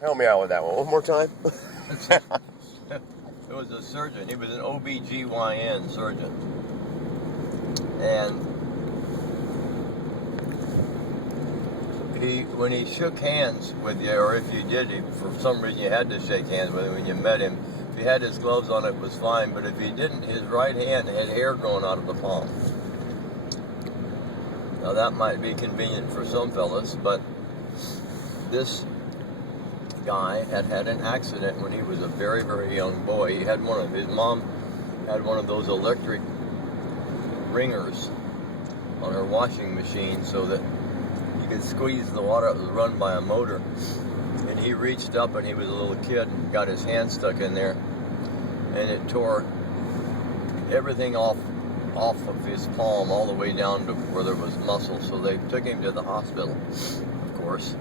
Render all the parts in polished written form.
Help me out with that one more time. It was a surgeon. He was an OBGYN surgeon. And when he shook hands with you, or if you did, for some reason you had to shake hands with him when you met him. If he had his gloves on, it was fine. But if he didn't, his right hand had hair growing out of the palm. Now that might be convenient for some fellas, but this guy had an accident when he was a very, very young boy. His mom had one of those electric wringers on her washing machine so that you could squeeze the water. It was run by a motor, and he reached up, and he was a little kid, and got his hand stuck in there, and it tore everything off of his palm all the way down to where there was muscle. So they took him to the hospital, of course.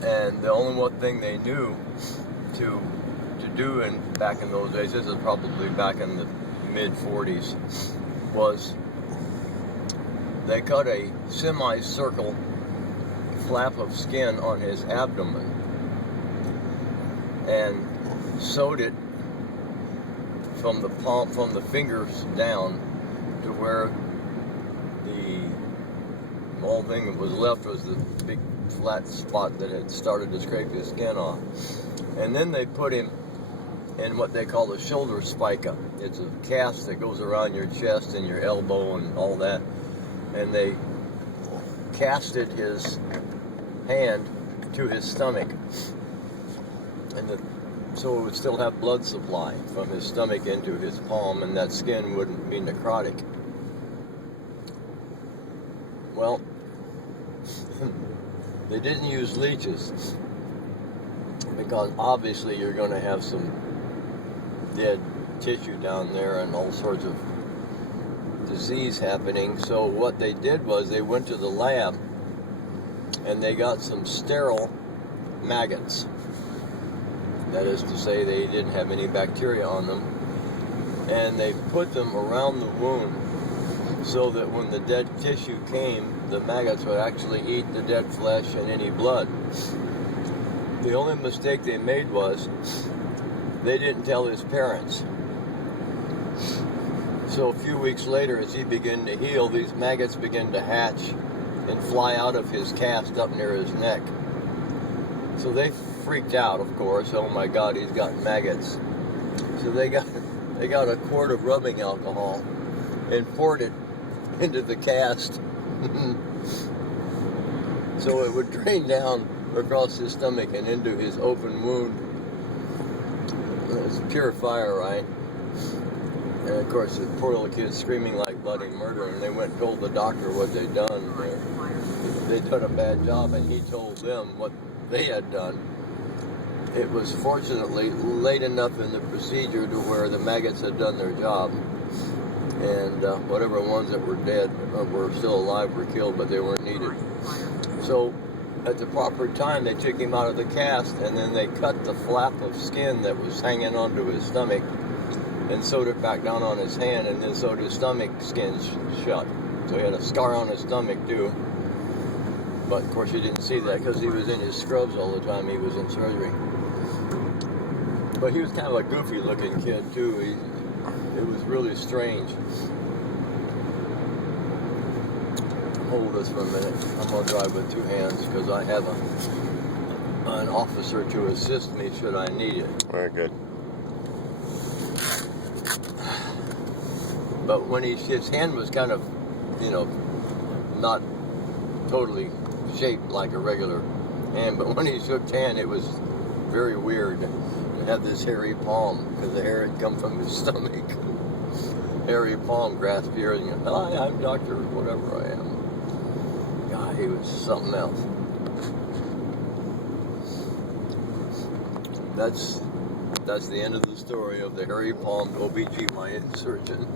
And the only one thing they knew to do back in those days, this is probably back in the mid-40s, was they cut a semicircle flap of skin on his abdomen and sewed it from the fingers down to where the only thing that was left was the big flat spot that had started to scrape his skin off. And then they put him in what they call the shoulder spica. It's a cast that goes around your chest and your elbow and all that. And they casted his hand to his stomach, and so it would still have blood supply from his stomach into his palm, and that skin wouldn't be necrotic. Well, they didn't use leeches because obviously you're going to have some dead tissue down there and all sorts of disease happening. So what they did was they went to the lab and they got some sterile maggots. That is to say, they didn't have any bacteria on them, and they put them around the wound so that when the dead tissue came, the maggots would actually eat the dead flesh and any blood. The only mistake they made was they didn't tell his parents. So a few weeks later, as he began to heal, these maggots began to hatch and fly out of his cast up near his neck. So they freaked out, of course. Oh my God, he's got maggots. So they got a quart of rubbing alcohol and poured it into the cast so it would drain down across his stomach and into his open wound. It was pure fire, right? And of course, the poor little kid screaming like bloody murder, and they went and told the doctor what they'd done. They'd done a bad job, and he told them what they had done. It was fortunately late enough in the procedure to where the maggots had done their job, and whatever ones that were dead were still alive were killed, but they weren't needed. So at the proper time, they took him out of the cast, and then they cut the flap of skin that was hanging onto his stomach and sewed it back down on his hand, and then sewed his stomach skin shut. So he had a scar on his stomach too. But of course you didn't see that because he was in his scrubs all the time he was in surgery. But he was kind of a goofy looking kid too. It was really strange. Hold this for a minute. I'm going to drive with two hands because I have an officer to assist me should I need it. Very good. But when his hand was kind of, not totally shaped like a regular hand, but when he shook hand, it was very weird. He had this hairy palm because the hair had come from his stomach. Hairy palm grasped here, and hi, I'm Dr. whatever I am. God, he was something else. That's the end of the story of the hairy palmed OBGYN surgeon.